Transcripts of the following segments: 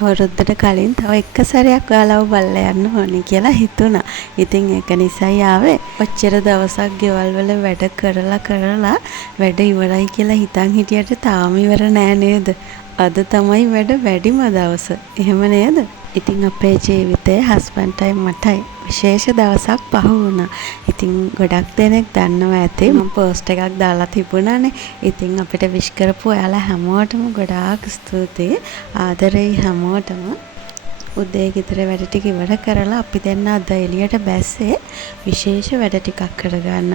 අවුරුද්දට කලින් තව එක සැරයක් ඔයාලව බලලා යන්න ඕනේ කියලා හිතුණා. ඉතින් ඒක නිසායි ආවේ. ඔච්චර දවසක් ගෙවල් වල වැඩ කරලා වැඩ ඉවරයි කියලා හිතන් හිටියට තාම ඉවර නෑ නේද? අද තමයි වැඩ වැඩිම දවස. එහෙම නේද? ඉතින් අපේ ජීවිතේ හස්බන්ඩ්ටයි මටයි විශේෂ දවසක් පහ වුණා. ඉතින් ගොඩක් දෙනෙක් දන්නවා ඇති මම පෝස්ට් එකක් දාලා තිබුණානේ. ඉතින් අපිට විශ් කරපු ඔයාලා හැමෝටම ගොඩාක් ස්තුතියි. ආදරෙයි හැමෝටම. උදේ ගෙදර වැඩ ටික ඉවර කරලා අපි දෙන්න අද එළියට බැස්සේ විශේෂ වැඩ ටිකක් කරගන්න.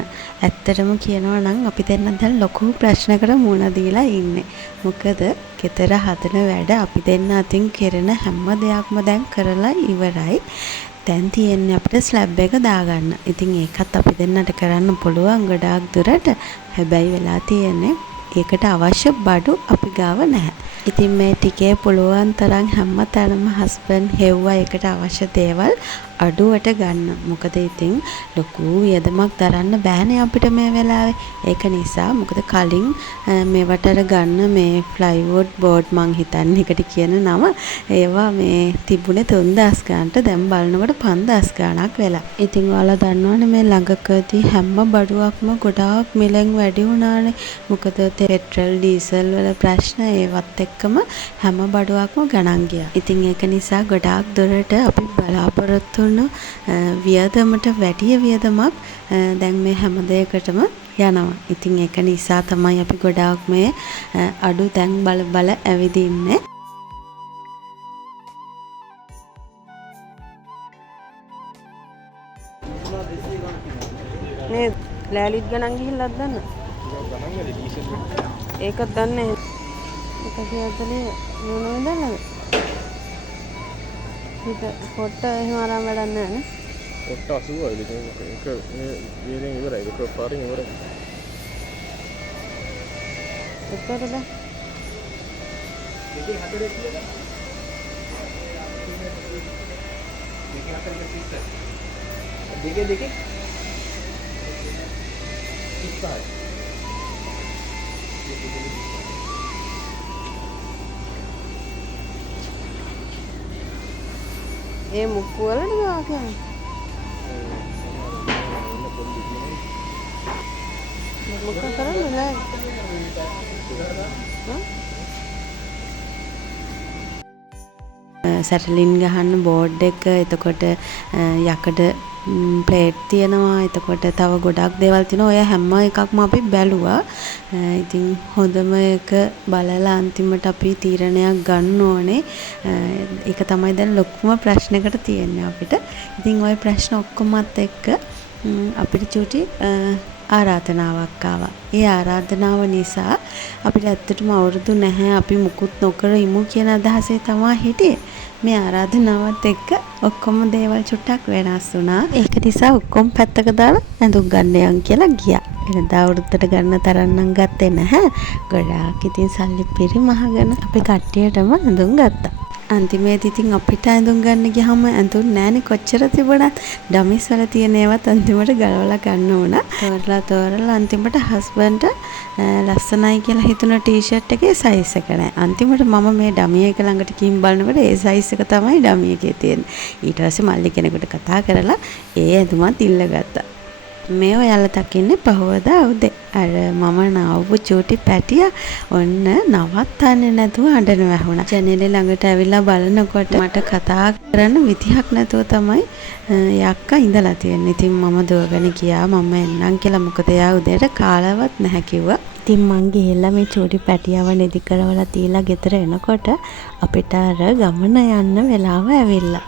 ඇත්තටම කියනවා නම් අපි දෙන්න දැන් ලොකු ප්‍රශ්නකට මුහුණ දීලා ඉන්නේ. මොකද ගෙදර හදන වැඩ අපි දෙන්න අතින් කෙරෙන හැම දෙයක්ම දැන් කරලා ඉවරයි. දැන් තියෙන්නේ අපිට ස්ලැබ් එක දාගන්න. ඉතින් ඒකත් අපි දෙන්නට කරන්න පුළුවන් ගොඩාක් දුරට. හැබැයි වෙලා තියෙන්නේ ඒකට අවශ්‍ය බඩු අපි ගාව නැහැ. ඉතින් මේ ටිකේ පුළුවන් තරම් හැම තැනම හස්බන්ඩ් හෙව්වා ඒකට අවශ්‍ය දේවල් අඩුවට ගන්න. මොකද ඉතින් ලොකු වියදමක් දරන්න බෑනේ අපිට මේ වෙලාවේ. ඒක නිසා මොකද කලින් මේවට ගන්න මේ ප්ලයිවුඩ් බෝඩ් මං හිතන්නේ එකට කියන නම ඒවා මේ තිබුණේ 3000 ගානට දැන් බලනකොට 5000 ගානක් වෙලා. ඉතින් ඔයාලා දන්නවනේ මේ ළඟකදී හැම බඩුවක්ම ගොඩාක් මිලෙන් වැඩි වුණානේ. මොකද පෙට්‍රල් ඩීසල් වල ප්‍රශ්න ඒවත් එක්කම හැම බඩුවක්ම ගණන් ගියා. ඉතින් ඒක නිසා ගොඩාක් දුරට අපි බලාපොරොත්තු වියදමට වැඩිය වියදමක් දැන් මේ හැම දෙයකටම යනවා. ඉතින් ඒක නිසා තමයි අපි ගොඩාක් මේ අඩු දැන් බල ඇවිදින්නේ. මේ ලෑලිත් ගණන් ගිහිල්ලාද දන්න? ඒකත් දන්නේ නැහැ. 140 මොනවද දන්නද? හිත පොට්ට එහෙම ආරම් වැඩක් නැහැ නේ. පොට්ට 80යි ඉතින් ඒක මේ වීරෙන් ඉවරයි. ඒක පාරින් ඉවරයි. එතකොටද? දෙකේ හතරේ කියලා. දෙකේ හතරේ සිස්ටර්. දෙකේ 35. ඒ මුක්කු වලද ගා කියන්නේ? මුක්ක කරන්නේ නැහැ. සැටලින් ගහන්න බෝඩ් එක එතකොට යකඩ ප්ලේට් තියෙනවා. එතකොට තව ගොඩක් දේවල් තියෙනවා. ඔය හැම එකක්ම අපි බැලුවා. ඉතින් හොඳම එක බලලා අන්තිමට අපි තීරණයක් ගන්න ඕනේ. ඒක තමයි දැන් ලොකුම ප්‍රශ්නයකට තියෙන්නේ අපිට. ඉතින් ওই ප්‍රශ්න ඔක්කොමත් එක්ක අපිට චූටි ආරාධනාවක් ආවා. ඒ ආරාධනාව නිසා අපිට ඇත්තටම අවුරුදු නැහැ අපි මුකුත් නොකර ඉමු කියන අදහසේ තමයි හිටියේ. මේ ආරාධනාවත් එක්ක ඔක්කොම දේවල් චුට්ටක් වෙනස් වුණා. ඒක නිසා ඔක්කොම පැත්තක දාලා ඇඳුම් ගන්න යන් කියලා ගියා. එනදා අවුරුද්දට ගන්න තරම් නම් ගත්තේ නැහැ. ගොඩාක් ඉතින් සල්ලි පරිමහගෙන අපි කට්ටියටම ඇඳුම් ගත්තා. අන්තිමේදී ඉතින් අපිට ඇඳුම් ගන්න ගියාම ඇඳුම් නැහැනේ කොච්චර තිබුණත් ඩමිස් වල තියෙන ඒවත් අන්තිමට ගලවලා ගන්න උනා. තෝරලා අන්තිමට හස්බන්ඩ් ලස්සනයි කියලා හිතුන ටී-ෂර්ට් එකේ සයිස් එක නැහැ. අන්තිමට මම මේ ඩමි එක ළඟට ගිහින් බලනකොට ඒ සයිස් එක තමයි ඩමි එකේ තියෙන්නේ. ඊට පස්සේ මල්ලි කෙනෙකුට කතා කරලා ඒ ඇඳුමත් ඉල්ලගත්තා. මේ ඔයාලා දකින්නේ පහවදා උදේ අර මම නාවපු චූටි පැටියා ඔන්න නවත්තන්නේ නැතුව අඬන වැහුණා. ජනෙලේ ළඟට ඇවිල්ලා බලනකොට මට කතා කරන්න විදිහක් නැතුව තමයි යක්කා ඉඳලා තියෙන්නේ. ඉතින් මම දුවගෙන ගියා මම එන්නම් කියලා. මොකද එයා උදේට කාලවත් නැහැ කිව්වා. ඉතින් මං ගිහිල්ලා මේ චූටි පැටියව නිදි කරවලා තියලා ගෙදර එනකොට අපිට අර ගමන යන්න වෙලාව ඇවිල්ලා.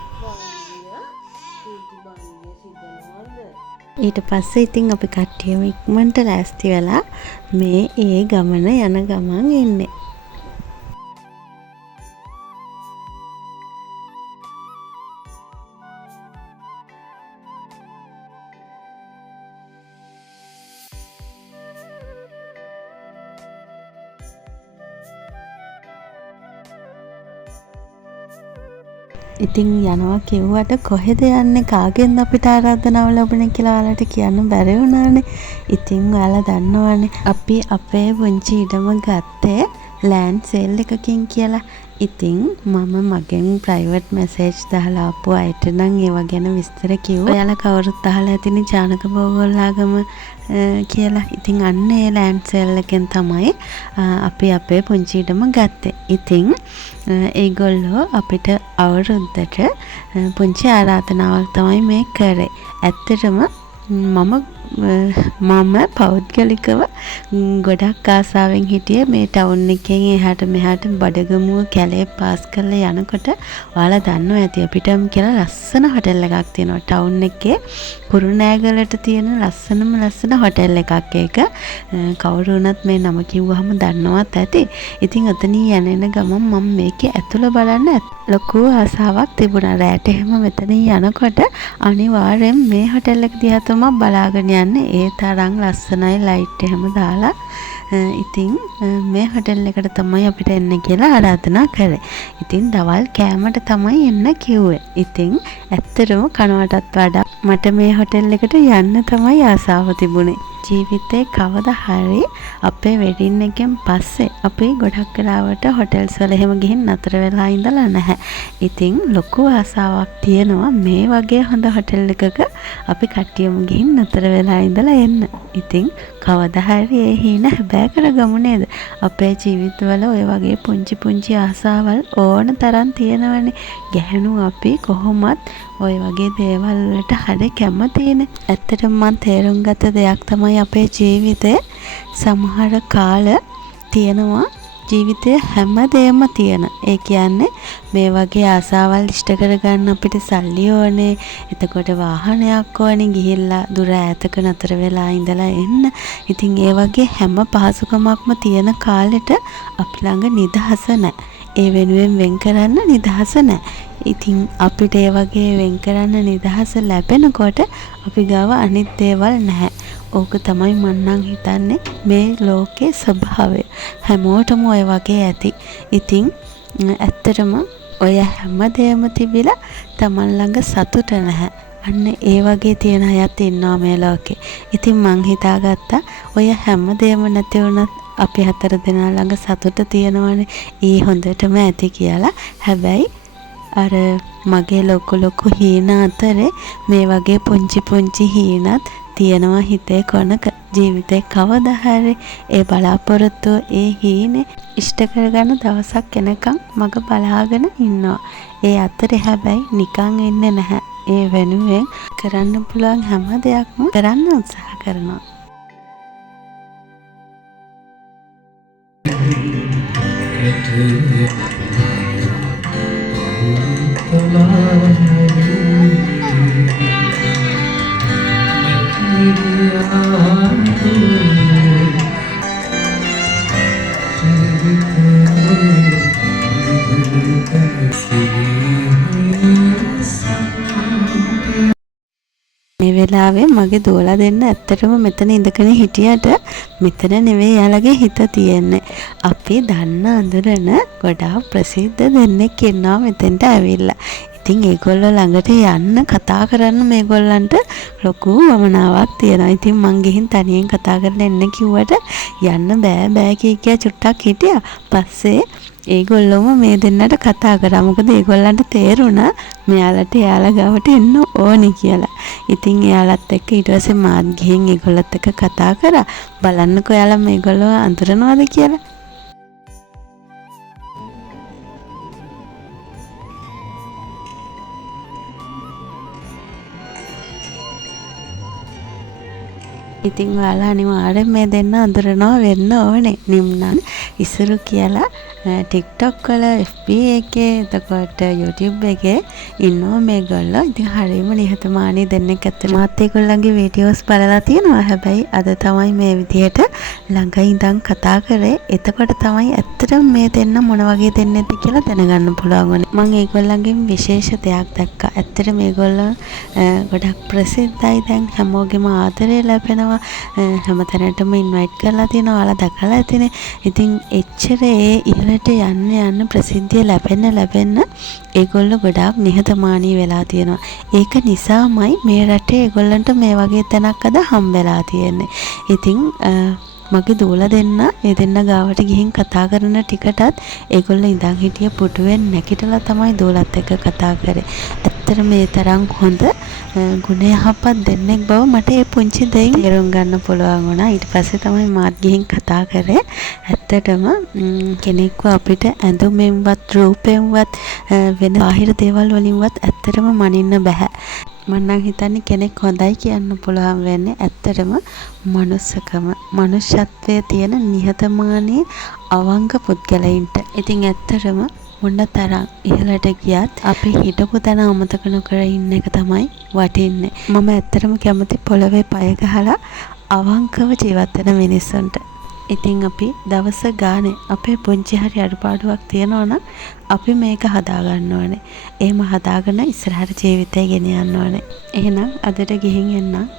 ඊට පස්සේ ඉතින් අපි කට්ටියම ඉක්මනට ලෑස්ති වෙලා මේ ඒ ගමන යන ගමන් එන්නේ. ඉතින් යනවා කිව්වට කොහෙද යන්නේ කාගෙන්ද අපිට ආරාධනාව ලැබුණේ කියලා ඔයාලට කියන්න බැරි වුණානේ. ඉතින් ඔයාලා දන්නවනේ අපි අපේ පුංචි ඉඩම ගත්තේ ලෑන්ඩ් සේල් එකකින් කියලා. ඉතින් මම මගෙන් ප්‍රයිවට් මැසේජ් දාලා ආපු අයට නම් ඒව ගැන විස්තර කිව්වා. ඔයාලා කවුරුත් අහලා ඇතිනේ ජානක බෝගොල්ලාගම කියලා. ඉතින් අන්න ඒ ලෑන්ඩ් සේල් එකෙන් තමයි අපි අපේ පුංචි ඉඩම ගත්තේ. ඉතින් ඒගොල්ලෝ අපිට අවුරුද්දට පුංචි ආරාධනාවක් තමයි මේ කරේ. ඇත්තටම මම පෞද්ගලිකව ගොඩක් ආසාවෙන් හිටියේ මේ ටවුන් එකෙන් එහාට මෙහාට බඩගමුව කැලේ පාස් කරලා යනකොට ඔයාලා දන්නවා ඇති අපිටම කියලා ලස්සන හොටෙල් එකක් තියෙනවා ටවුන් එකේ කුරුණෑගලට තියෙන ලස්සන හොටෙල් එකක්. ඒක කවුරු වුණත් මේ නම කිව්වහම දන්නවත් ඇති. ඉතින් ඔතනින් යන ගමන් මම මේකේ ඇතුළ බලන්න ලොකු ආසාවක් තිබුණා. රැට එහෙම මෙතනින් යනකොට අනිවාර්යෙන් මේ හොටෙල් එක දිහා තමයි බලාගෙන යන්නේ. ඒ තරම් ලස්සනයි ලයිට් එහෙම දාලා. ඉතින් මේ හොටෙල් එකට තමයි අපිට එන්න කියලා ආරාධනා කරේ. ඉතින් දවල් කෑමට තමයි එන්න කිව්වේ. ඉතින් ඇත්තටම කනවටත් වඩා මට මේ හොටෙල් එකට යන්න තමයි ආසාව තිබුණේ. ජීවිතේ කවදා හරි අපේ වෙඩින් එකෙන් පස්සේ අපි ගොඩක් වෙලාවට හොටෙල්ස් වල එහෙම ගිහින් නතර වෙලා ඉඳලා නැහැ. ඉතින් ලොකු ආසාවක් තියෙනවා මේ වගේ හොඳ හොටෙල් එකක අපි කට්ටියම ගිහින් නතර වෙලා ඉඳලා එන්න. ඉතින් කවදා හරි ඒ හිණ හැබෑ කරගමු නේද? අපේ ජීවිතවල ඔය වගේ පුංචි ආසාවල් ඕන තරම් තියෙනවනේ. ගැහණු අපි කොහොමත් ඔය වගේ දේවල් වලට හරි කැමතිනේ. ඇත්තටම මම තේරුම් ගත්ත දෙයක් තමයි අපේ ජීවිතේ සමහර කාල තියෙනවා ජීවිතේ හැමදේම තියෙන. ඒ කියන්නේ මේ වගේ ආසාවල් ඉෂ්ට කරගන්න අපිට සල්ලි ඕනේ. එතකොට වාහනයක් ඕනේ ගිහිල්ලා දුර ඈතක නතර වෙලා ඉඳලා එන්න. ඉතින් ඒ වගේ හැම පහසුකමක්ම තියෙන කාලෙට අපි ළඟ නිදහස නැහැ. ඒ වෙනුවෙන් වෙන් කරන්න නිදහස නැහැ. ඉතින් අපිට ඒ වගේ වෙන් කරන්න නිදහස ලැබෙනකොට අපි ගාව අනිත් දේවල් නැහැ. ඕක තමයි මම නම් හිතන්නේ මේ ලෝකේ ස්වභාවය. හැමෝටම ඔය වගේ ඇති. ඉතින් ඇත්තටම ඔය හැමදේම තිබිලා Taman ළඟ සතුට නැහැ. අන්න ඒ වගේ තියෙන අයත් ඉන්නවා මේ ලෝකේ. ඉතින් මං හිතාගත්තා ඔය හැමදේම නැති වුණත් අපි හතර දෙනා ළඟ සතුට තියෙනවනේ. ඒ හොඳටම ඇති කියලා. හැබැයි අර මගේ ලොකු හීන අතරේ මේ වගේ පුංචි හීනත් තියෙනවා හිතේ කොනක. ජීවිතේ කවදා හරි ඒ බලාපොරොත්තු ඒ හීනේ ඉෂ්ට කරගන්න දවසක් එනකම් මග බලාගෙන ඉන්නවා. ඒ අතරේ හැබැයි නිකන් ඉන්නේ නැහැ. ඒ වෙනුවෙන් කරන්න පුළුවන් හැම දෙයක්ම කරන්න උත්සාහ කරනවා. මේ වෙලාවේ මගේ දෝලා දෙන්න ඇත්තටම මෙතන ඉඳගෙන හිටියට මෙතන නෙවෙයි යාළගේ හිත තියෙන්නේ. අපි දන්න අඳුරන ගොඩාක් ප්‍රසිද්ධ දෙන්නෙක් ඉන්නවා මෙතෙන්ට ඇවිල්ලා. ඉතින් ඒගොල්ලෝ ළඟට යන්න කතා කරන්න මේගොල්ලන්ට ලොකු වමනාවක් තියෙනවා. ඉතින් මං ගිහින් තනියෙන් කතා කරලා එන්න කිව්වට යන්න බෑ කිය චුට්ටක් හිටියා. පස්සේ ඒගොල්ලොම මේ දෙන්නට කතා කරා. මොකද ඒගොල්ලන්ට තේරුණා මෙයාලට එයාලා ගාවට එන්න ඕනි කියලා. ඉතින් එයාලත් එක්ක ඊට පස්සේ මාත් ගිහින් ඒගොල්ලත් එක්ක කතා කරා. බලන්නකෝ එයාලා මේගොල්ලෝ අඳුරනවද කියලා. ඉතින් ඔයාලා අනිවාර්යෙන් මේ දෙන්න අඳුරනවා වෙන්න ඕනේ. නිම්නන් ඉසුරු කියලා TikTok වල FB එකේ එතකොට YouTube එකේ ඉන්නවා මේගොල්ලෝ. ඉතින් හරියම නිහතමානී දෙන්නෙක් ඇත්තට මාත් ඒගොල්ලන්ගේ වීඩියෝස් බලලා තියෙනවා. හැබැයි අද තමයි මේ විදිහට ළඟ ඉඳන් කතා කරේ. එතකොට තමයි ඇත්තටම මේ දෙන්න මොන වගේ දෙන්නෙක්ද කියලා දැනගන්න පුළුවන් වුණේ. මම ඒගොල්ලන්ගෙන් විශේෂ දෙයක් දැක්කා. ඇත්තට මේගොල්ලෝ ගොඩක් ප්‍රසිද්ධයි. දැන් හැමෝගෙම ආදරය ලැබෙනවා. තියෙනවා. හැමතැනටම ඉන්වයිට් කරලා තියෙනවා. ඔයාලා දැකලා ඇතිනේ. ඉතින් එච්චර ඒ ඉහළට යන්න ප්‍රසිද්ධිය ලැබෙන්න ඒගොල්ලෝ ගොඩාක් නිහතමානී වෙලා තියෙනවා. ඒක නිසාමයි මේ රටේ ඒගොල්ලන්ට මේ වගේ තැනක් අද හම්බෙලා තියෙන්නේ. ඉතින් මගේ දූලා ඒ දෙන්න ගාවට ගිහින් කතා කරන ටිකටත් ඒගොල්ලෝ ඉඳන් හිටිය පුටුවෙන් නැගිටලා තමයි දූලත් එක්ක කතා කරේ. ඇත්තට මේ තරම් හොඳ ගුණ යහපත් දෙන්නෙක් බව මට ඒ පුංචි දෙයින් තේරුම් ගන්න පුළුවන් වුණා. ඊට පස්සේ තමයි මාත් ගිහින් කතා කරේ. ඇත්තටම කෙනෙක්ව අපිට ඇඳුමෙන්වත් රූපෙන්වත් වෙන බාහිර දේවල් වලින්වත් ඇත්තටම මනින්න බෑ. මම නම් හිතන්නේ කෙනෙක් හොඳයි කියන්න පුළුවන් වෙන්නේ ඇත්තටම මනුස්සකම, මනුෂ්‍යත්වයේ තියෙන නිහතමානී අවංක පුද්ගලයින්ට. ඉතින් ඇත්තටම මොන තරම් ඉහළට ගියත් අපි හිටපු තැන අමතක නොකර ඉන්න එක තමයි වටින්නේ. මම ඇත්තටම කැමති පොළවේ පය ගහලා අවංකව ජීවත් වෙන මිනිස්සුන්ට. ඉතින් අපි දවස ගානේ අපේ පුංචි හරි අඩුපාඩුවක් තියෙනවා නම් අපි මේක හදාගන්න ඕනේ. එහෙම හදාගෙන ඉස්සරහට ජීවිතය ගෙන යන්න ඕනේ. එහෙනම් අදට ගිහින් එන්නම්.